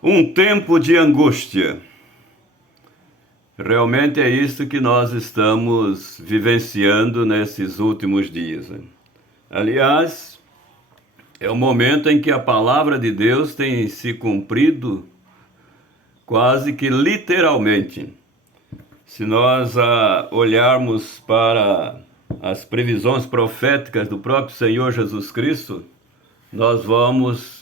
Um tempo de angústia. Realmente é isso que nós estamos vivenciando nesses últimos dias. Aliás, é o momento em que a palavra de Deus tem se cumprido quase que literalmente. Se nós olharmos para as previsões proféticas do próprio Senhor Jesus Cristo, nós vamos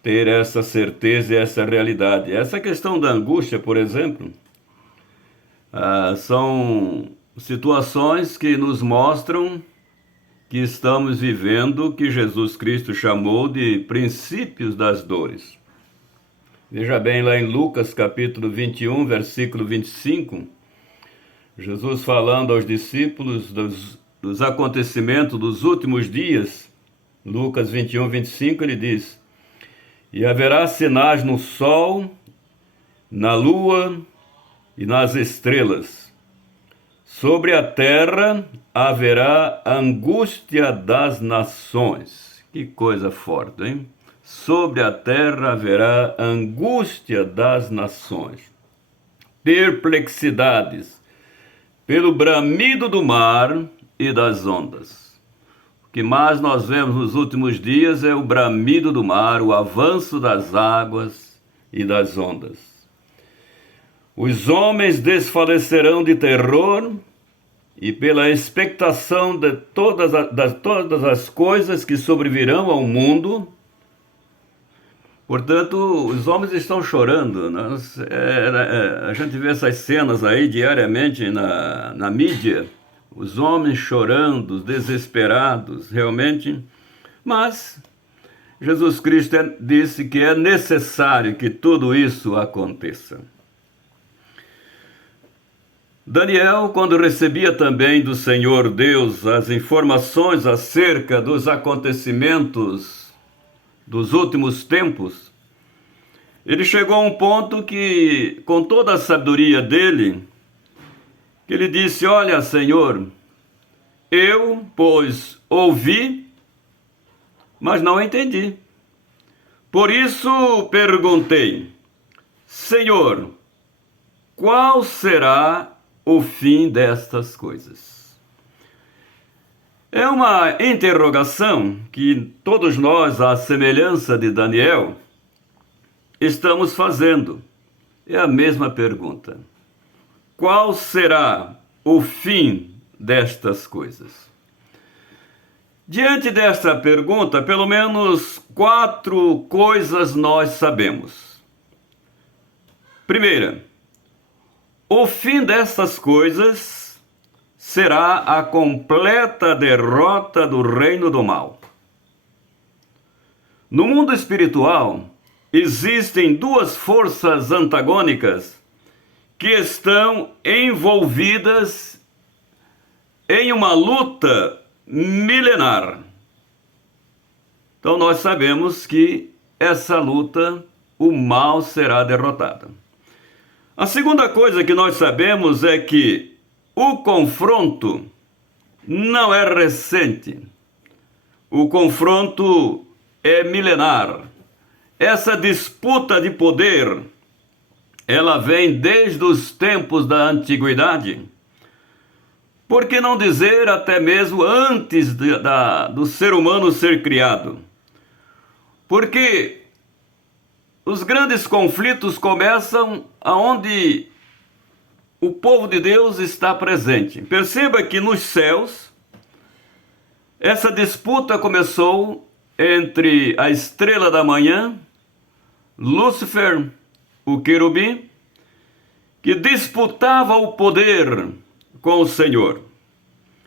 ter essa certeza e essa realidade. Essa questão da angústia, por exemplo, são situações que nos mostram que estamos vivendo o que Jesus Cristo chamou de princípios das dores. Veja bem, lá em Lucas capítulo 21, versículo 25, Jesus falando aos discípulos dos acontecimentos dos últimos dias, Lucas 21, 25, ele diz: E haverá sinais no sol, na lua e nas estrelas. Sobre a terra haverá angústia das nações. Que coisa forte, hein? Sobre a terra haverá angústia das nações. Perplexidades pelo bramido do mar e das ondas. O que mais nós vemos nos últimos dias é o bramido do mar, o avanço das águas e das ondas. Os homens desfalecerão de terror e pela expectação de todas as coisas que sobrevirão ao mundo. Portanto, os homens estão chorando. A gente vê essas cenas aí diariamente na mídia. Os homens chorando, desesperados, realmente. Mas Jesus Cristo disse que é necessário que tudo isso aconteça. Daniel, quando recebia também do Senhor Deus as informações acerca dos acontecimentos dos últimos tempos, ele chegou a um ponto que, com toda a sabedoria dele, ele disse: Olha, Senhor, eu, pois, ouvi, mas não entendi. Por isso perguntei: Senhor, qual será o fim destas coisas? É uma interrogação que todos nós, à semelhança de Daniel, estamos fazendo. É a mesma pergunta. Qual será o fim destas coisas? Diante desta pergunta, pelo menos 4 coisas nós sabemos. Primeira, o fim destas coisas será a completa derrota do reino do mal. No mundo espiritual, existem 2 forças antagônicas que estão envolvidas em uma luta milenar. Então nós sabemos que essa luta, o mal será derrotado. A segunda coisa que nós sabemos é que o confronto não é recente. O confronto é milenar. Essa disputa de poder, ela vem desde os tempos da antiguidade. Por que não dizer até mesmo antes do ser humano ser criado? Porque os grandes conflitos começam aonde o povo de Deus está presente. Perceba que nos céus, essa disputa começou entre a estrela da manhã, Lúcifer, o querubim, que disputava o poder com o Senhor.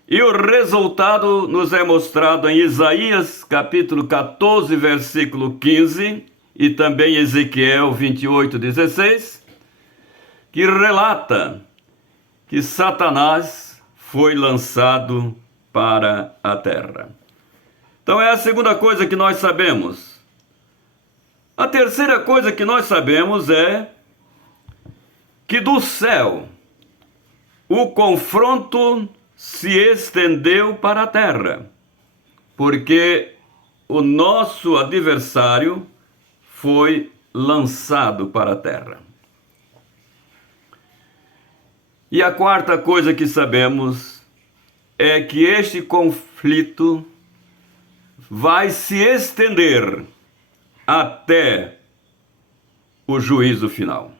E o resultado nos é mostrado em Isaías, capítulo 14, versículo 15, e também Ezequiel 28, 16, que relata que Satanás foi lançado para a terra. Então é a segunda coisa que nós sabemos. A terceira coisa que nós sabemos é que do céu o confronto se estendeu para a terra, porque o nosso adversário foi lançado para a terra. E a quarta coisa que sabemos é que este conflito vai se estender até o juízo final.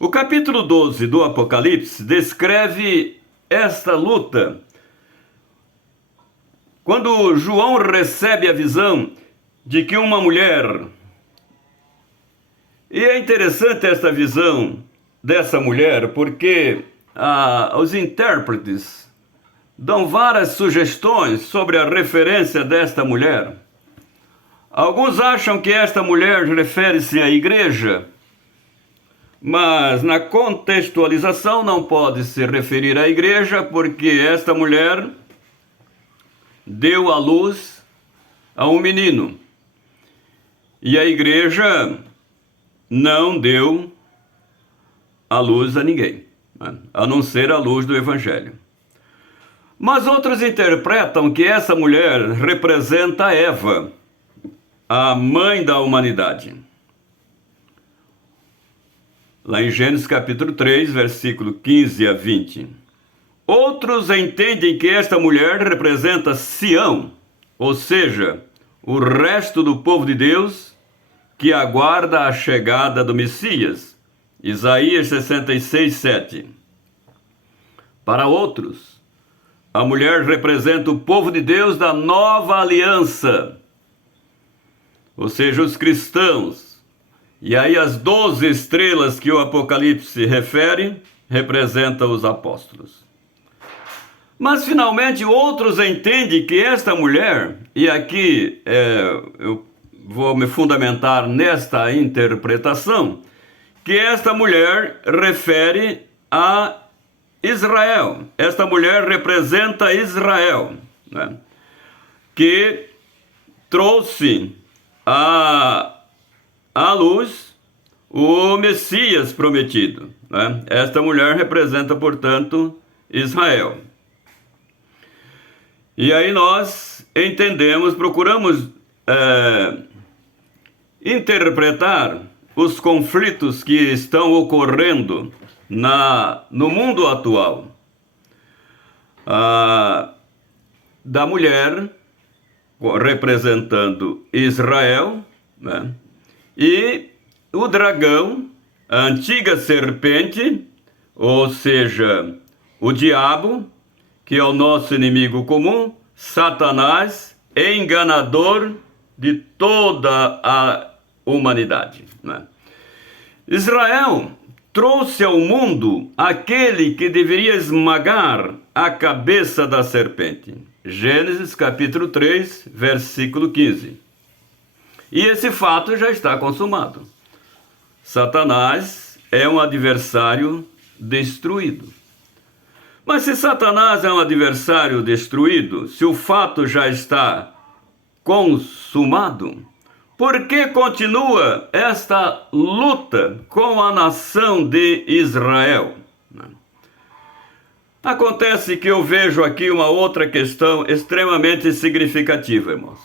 O capítulo 12 do Apocalipse descreve esta luta. Quando João recebe a visão de que uma mulher, e é interessante esta visão dessa mulher, porque os intérpretes dão várias sugestões sobre a referência desta mulher. Alguns acham que esta mulher refere-se à igreja, mas na contextualização não pode se referir à igreja, porque esta mulher deu à luz a um menino. E a igreja não deu à luz a ninguém, a não ser a luz do Evangelho. Mas outros interpretam que essa mulher representa Eva, a mãe da humanidade. Lá em Gênesis capítulo 3, versículo 15 a 20. Outros entendem que esta mulher representa Sião, ou seja, o resto do povo de Deus que aguarda a chegada do Messias. Isaías 66, 7. Para outros, a mulher representa o povo de Deus da nova aliança, ou seja, os cristãos. E aí as 12 estrelas que o Apocalipse refere representam os apóstolos. Mas finalmente outros entendem que esta mulher, e aqui eu vou me fundamentar nesta interpretação, que esta mulher refere a Israel. Esta mulher representa Israel, né? Que trouxe à luz o Messias prometido, né? Esta mulher representa, portanto, Israel. E aí nós entendemos, procuramos interpretar os conflitos que estão ocorrendo no mundo atual. Da mulher representando Israel, né? E o dragão, a antiga serpente, ou seja, o diabo, que é o nosso inimigo comum, Satanás, enganador de toda a humanidade, né? Israel trouxe ao mundo aquele que deveria esmagar a cabeça da serpente. Gênesis capítulo 3, versículo 15. E esse fato já está consumado. Satanás é um adversário destruído. Mas se Satanás é um adversário destruído, se o fato já está consumado, por que continua esta luta com a nação de Israel? Acontece que eu vejo aqui uma outra questão extremamente significativa, irmãos.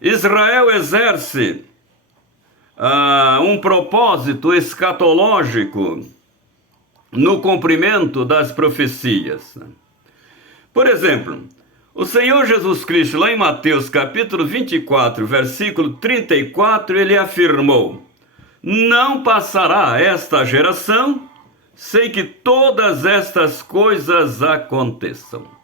Israel exerce um propósito escatológico no cumprimento das profecias. Por exemplo, o Senhor Jesus Cristo, lá em Mateus capítulo 24, versículo 34, ele afirmou: não passará esta geração sem que todas estas coisas aconteçam.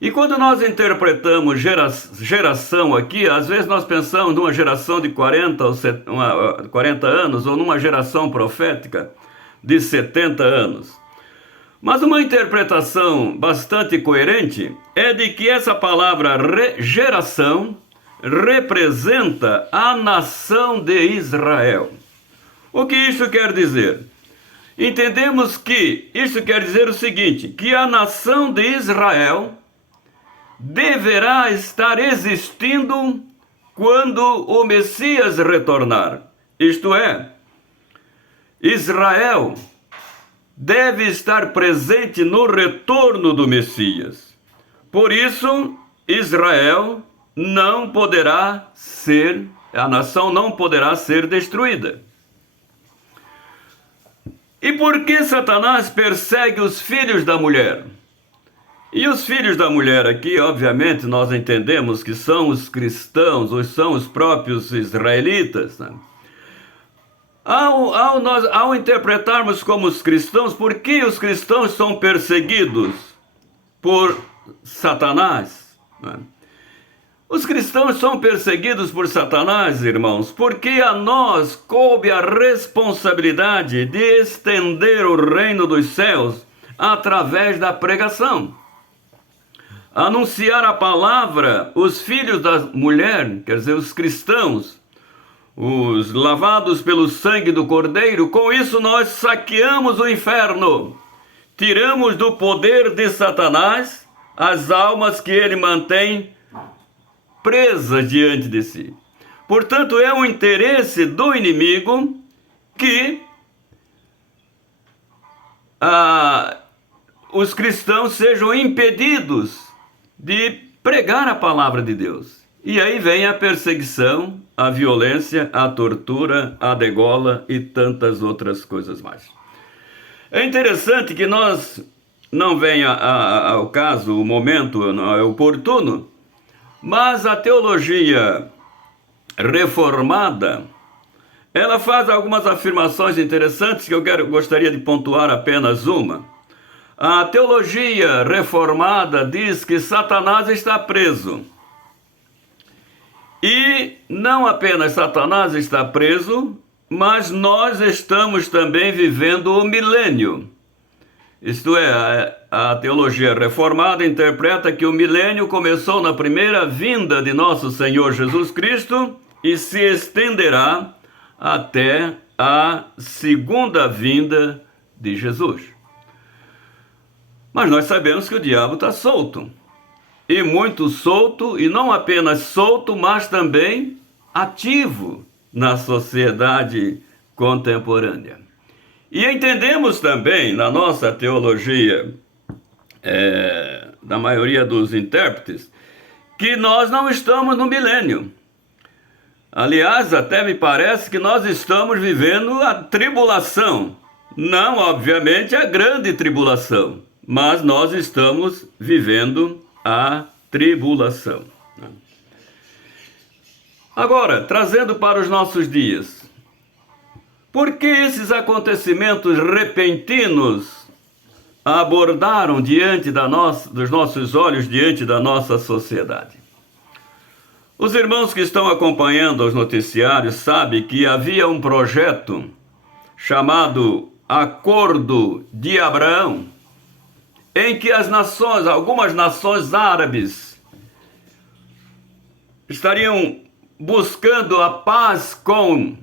E quando nós interpretamos geração aqui, às vezes nós pensamos numa geração de 40 anos ou numa geração profética de 70 anos. Mas uma interpretação bastante coerente é de que essa palavra geração representa a nação de Israel. O que isso quer dizer? Entendemos que isso quer dizer o seguinte, que a nação de Israel deverá estar existindo quando o Messias retornar. Isto é, Israel deve estar presente no retorno do Messias. Por isso, Israel não poderá ser a nação não poderá ser destruída. E por que Satanás persegue os filhos da mulher? E os filhos da mulher aqui, obviamente, nós entendemos que são os cristãos, ou são os próprios israelitas, né? Ao interpretarmos como os cristãos, por que os cristãos são perseguidos por Satanás, né? Os cristãos são perseguidos por Satanás, irmãos, porque a nós coube a responsabilidade de estender o reino dos céus através da pregação. Anunciar a palavra, os filhos da mulher, quer dizer, os cristãos, os lavados pelo sangue do Cordeiro, com isso nós saqueamos o inferno, tiramos do poder de Satanás as almas que ele mantém presas diante de si. Portanto, é um interesse do inimigo que os cristãos sejam impedidos de pregar a palavra de Deus. E aí vem a perseguição, a violência, a tortura, a degola e tantas outras coisas mais. É interessante que nós não venha ao caso, o momento não é oportuno, mas a teologia reformada, ela faz algumas afirmações interessantes que eu gostaria de pontuar apenas uma. A teologia reformada diz que Satanás está preso. E não apenas Satanás está preso, mas nós estamos também vivendo o milênio. Isto é, a teologia reformada interpreta que o milênio começou na primeira vinda de nosso Senhor Jesus Cristo e se estenderá até a segunda vinda de Jesus. Mas nós sabemos que o diabo está solto. E muito solto, e não apenas solto, mas também ativo na sociedade contemporânea. E entendemos também, na nossa teologia, da maioria dos intérpretes, que nós não estamos no milênio. Aliás, até me parece que nós estamos vivendo a tribulação. Não, obviamente, a grande tribulação, mas nós estamos vivendo a tribulação. Agora, trazendo para os nossos dias, por que esses acontecimentos repentinos abordaram diante dos nossos olhos, diante da nossa sociedade? Os irmãos que estão acompanhando os noticiários sabem que havia um projeto chamado Acordo de Abraão, em que algumas nações árabes estariam buscando a paz com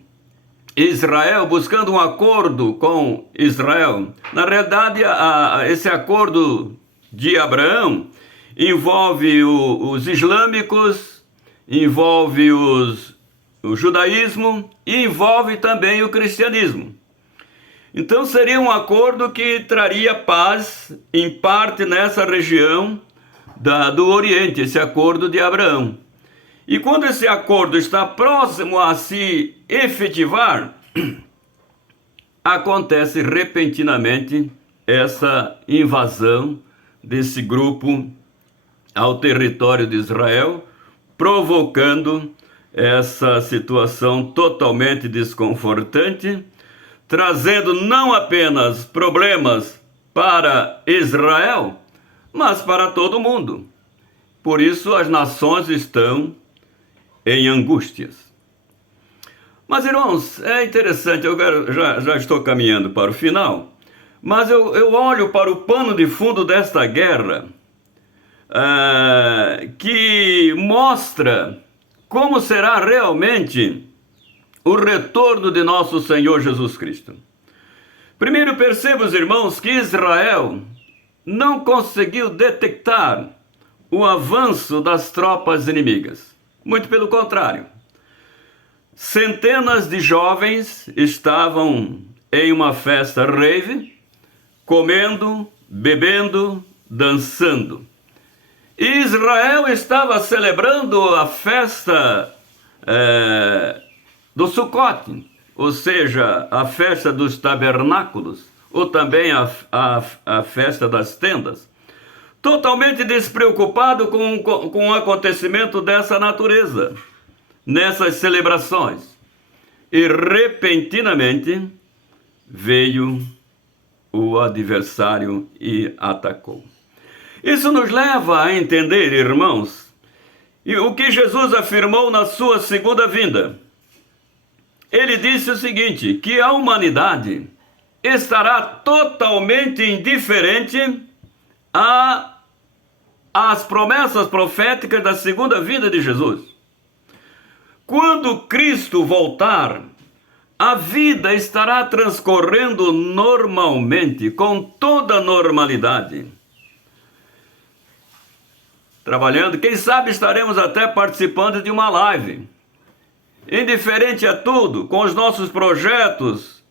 Israel, buscando um acordo com Israel. Na realidade, esse acordo de Abraão envolve os islâmicos, envolve o judaísmo e envolve também o cristianismo. Então seria um acordo que traria paz, em parte, nessa região do Oriente, esse acordo de Abraão. E quando esse acordo está próximo a se efetivar, acontece repentinamente essa invasão desse grupo ao território de Israel, provocando essa situação totalmente desconfortante, trazendo não apenas problemas para Israel, mas para todo mundo. Por isso as nações estão em angústias. Mas, irmãos, é interessante, eu já estou caminhando para o final, mas eu olho para o pano de fundo desta guerra, que mostra como será realmente o retorno de nosso Senhor Jesus Cristo. Primeiro, perceba, irmãos, que Israel não conseguiu detectar o avanço das tropas inimigas. Muito pelo contrário. Centenas de jovens estavam em uma festa rave, comendo, bebendo, dançando. E Israel estava celebrando a festa do Sucote, ou seja, a festa dos tabernáculos, ou também a festa das tendas, totalmente despreocupado com um acontecimento dessa natureza, nessas celebrações. E repentinamente veio o adversário e atacou. Isso nos leva a entender, irmãos, o que Jesus afirmou na sua segunda vinda. Ele disse o seguinte, que a humanidade estará totalmente indiferente às promessas proféticas da segunda vinda de Jesus. Quando Cristo voltar, a vida estará transcorrendo normalmente, com toda normalidade. Trabalhando, quem sabe estaremos até participando de uma live. Indiferente a tudo, com os nossos projetos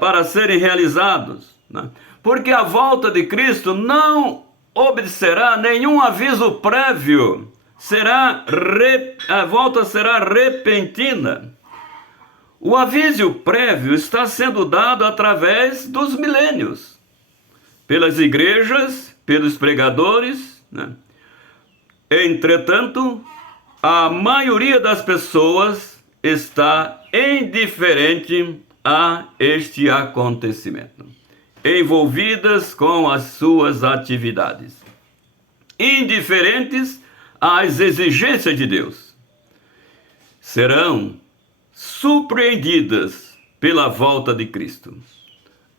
para serem realizados, né? Porque a volta de Cristo não obedecerá nenhum aviso prévio, a volta será repentina. O aviso prévio está sendo dado através dos milênios, pelas igrejas, pelos pregadores, né? Entretanto, a maioria das pessoas está indiferente a este acontecimento, envolvidas com as suas atividades, indiferentes às exigências de Deus. Serão surpreendidas pela volta de Cristo,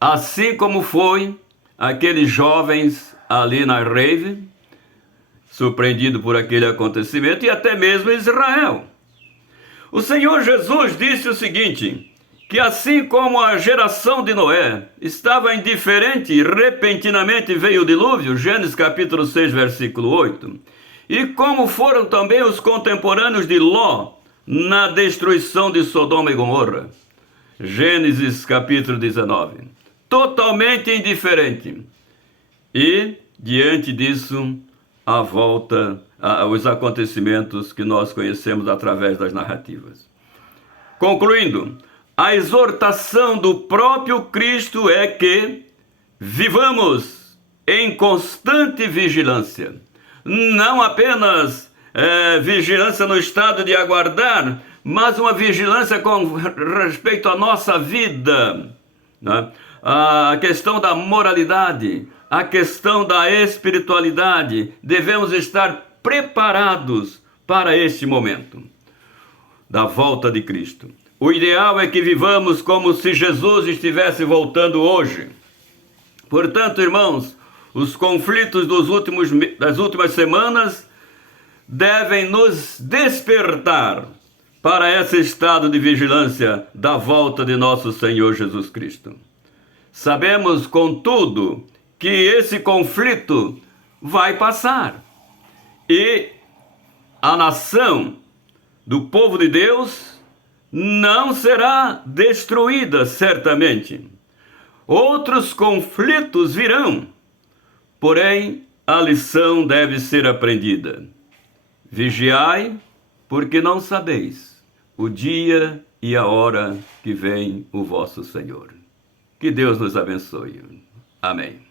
assim como foi aqueles jovens ali na rave, surpreendido por aquele acontecimento, e até mesmo Israel. O Senhor Jesus disse o seguinte, que assim como a geração de Noé estava indiferente e repentinamente veio o dilúvio, Gênesis capítulo 6, versículo 8, e como foram também os contemporâneos de Ló na destruição de Sodoma e Gomorra, Gênesis capítulo 19, totalmente indiferente. E, diante disso, a volta, os acontecimentos que nós conhecemos através das narrativas. Concluindo, a exortação do próprio Cristo é que vivamos em constante vigilância, não apenas vigilância no estado de aguardar, mas uma vigilância com respeito à nossa vida, né? A questão da moralidade, a questão da espiritualidade. Devemos estar preparados para este momento da volta de Cristo. O ideal é que vivamos como se Jesus estivesse voltando hoje. Portanto, irmãos, os conflitos das últimas semanas devem nos despertar para esse estado de vigilância da volta de nosso Senhor Jesus Cristo. Sabemos, contudo, que esse conflito vai passar e a nação do povo de Deus não será destruída, certamente. Outros conflitos virão, porém a lição deve ser aprendida. Vigiai, porque não sabeis o dia e a hora que vem o vosso Senhor. Que Deus nos abençoe. Amém.